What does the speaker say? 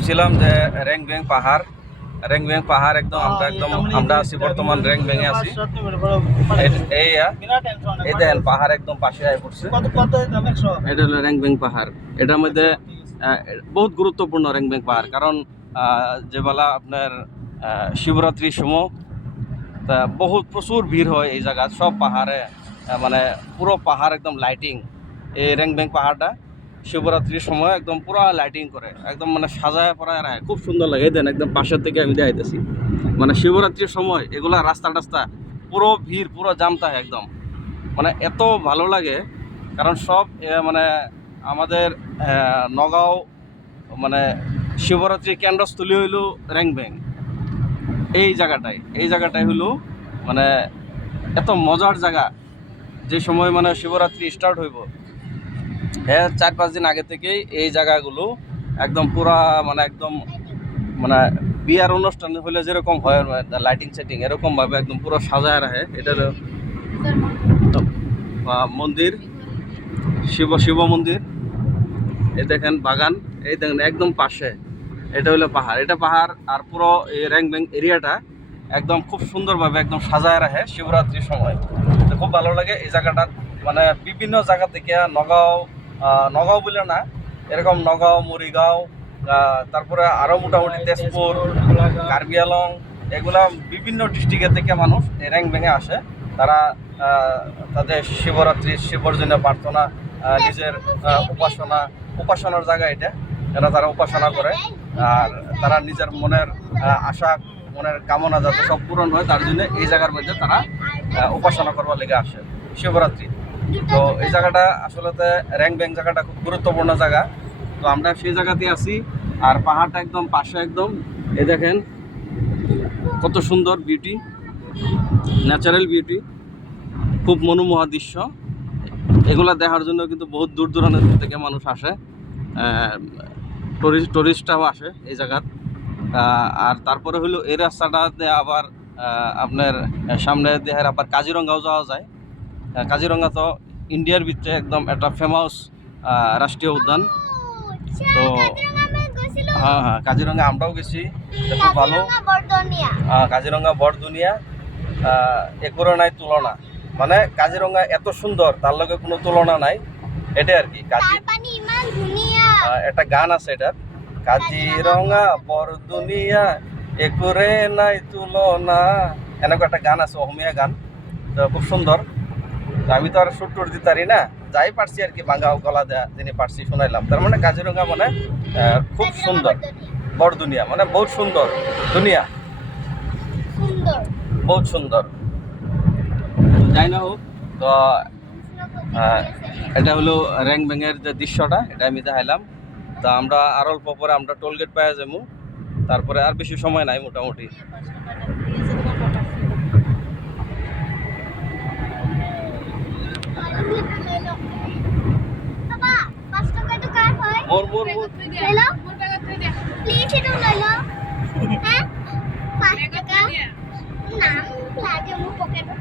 কইছিলাম যে র্যাং ব্যাং পাহাড় র্যাং ব্যাং পাহাড় একদম আমরা একদম আমরা আছি বর্তমান র্যাং ব্যাঙে আছি। এই- এই দেখেন পাহাড় একদম পাশে আয় পড়ছে। এটা হলো র্যাং ব্যাং পাহাড়। এটার মধ্যে বহুত গুরুত্বপূর্ণ র্যাং ব্যাং পাহাড় কারণ আহ, যে বেলা আপনার শিবরাত্রির সময় তা বহুত প্রচুর ভিড় হয় এই জায়গা সব পাহাড়ে মানে পুরো পাহাড় একদম লাইটিং এই র্যাং ব্যাং পাহাড়টা শিবরাত্রির সময় একদম পুরো লাইটিং করে, একদম মানে সাজায় পড়ায় রাখে খুব সুন্দর লাগে দেন একদম পাশের থেকে আমি দেখাইতেছি। মানে শিবরাত্রির সময় এগুলা রাস্তা টাস্তা, পুরো ভিড়, পুরো জাম থাকে একদম। মানে এত ভালো লাগে, কারণ সব মানে আমাদের নগাঁও মানে শিবরাত্রি কেন্দ্রস্থলী হইল র্যাংব্যাং এই জায়গাটাই এই জায়গাটাই হইল মানে এত মজার জায়গা। যে সময় মানে শিবরাত্রি স্টার্ট হইব। হ্যাঁ চার পাঁচ দিন আগে থেকেই এই জায়গাগুলো একদম পুরা মানে একদম মানে বিয়ার অনুষ্ঠান হলে যেরকম হয় লাইটিং সেটিং এরকম ভাবে একদম পুরো সাজায় রাখে। এটার মন্দির, শিব শিব মন্দির, এই দেখেন বাগান, এই দেখেন একদম পাশে, এটা হলো পাহাড়। এটা পাহাড় আর পুরো এই র্যাং ব্যাং এরিয়াটা একদম খুব সুন্দরভাবে একদম সাজায় রাখে শিবরাত্রির সময়। খুব ভালো লাগে এই জায়গাটা মানে বিভিন্ন জায়গা থেকে নগাঁও নগাঁও বলে না, এরকম নগাঁও, মরিগাঁও তারপরে আরও মোটামুটি তেজপুর, কার্বি আলং, এগুলা বিভিন্ন ডিস্ট্রিক্টের থেকে মানুষ র্যাং ব্যাঙে আসে। তারা তাদের শিবরাত্রি শিবর জন্য প্রার্থনা নিজের উপাসনা, উপাসনার জায়গা এটা। এরা তারা উপাসনা করে। আর তারা নিজের মনের আশা, মনের কামনা যাতে সব পূরণ হয়, তার জন্য এই জায়গার মধ্যে তারা উপাসনা করবার লেগে আসে। শিবরাত্রি। তো এই জায়গাটা আসলে র্যাং ব্যাং জায়গাটা খুব গুরুত্বপূর্ণ জায়গা। তো আমরা সেই জায়গাতে আছি আর পাহাড়টা একদম পাশে একদম। এই দেখেন, কত সুন্দর বিউটি ন্যাচারাল বিউটি খুব মনোমোহা দৃশ্য। এগুলা দেখার জন্য কিন্তু বহুত দূর দূরান্ত থেকে মানুষ আসে। টুরিস্ট টুরিস্টরাও আসে এই জায়গার। আর তারপরে হলো এই রাস্তাটাতে আবার আপনার সামনে দেহের আবার কাজিরঙ্গাও যাওয়া যায়। কাজিরঙ্গা তো ইন্ডিয়ার ভিতরে একদম একটা ফেমাস রাষ্ট্রীয় উদ্যান। তো হ্যাঁ হ্যাঁ কাজিরঙ্গা আমরাও গেছি খুব ভালো। আহ, কাজিরঙ্গা বড় দুনিয়া একরে নাই তুলনা। মানে কাজিরঙ্গা এত সুন্দর তার লগে কোনো তুলনা নাই। এটাই আর কি কাজি আহ, একটা গান আছে এটার। কাজিরঙ্গা বড় দুনিয়া একরে নাই তুলনা। এনেকুৱা একটা গান আছে অসমীয়া গান। তো খুব সুন্দর। তো আমি তো আর সুর টুর দিতে পারি না যাই পারছি আর কি বাঙ্গা গলা দেয়া যিনি পারছি শোনাইলাম। তার মানে কাজিরঙ্গা মানে খুব সুন্দর। বড় দুনিয়া মানে বহুত সুন্দর। দুনিয়া। বহুত সুন্দর। যাই না হোক তো এটা হলো র্যাং ব্যাঙের যে দৃশ্যটা এটা আমি দেখাইলাম। তা আমরা আর অল্প পরে আমরা টোল গেট পাওয়া যাব। তারপরে আর বেশি সময় নাই মোটামুটি। মোর মোর মোর প্লিজ এটা লইল হ্যাঁ? পাঁচ টাকা? নাম লাগে মোৰ পকেটত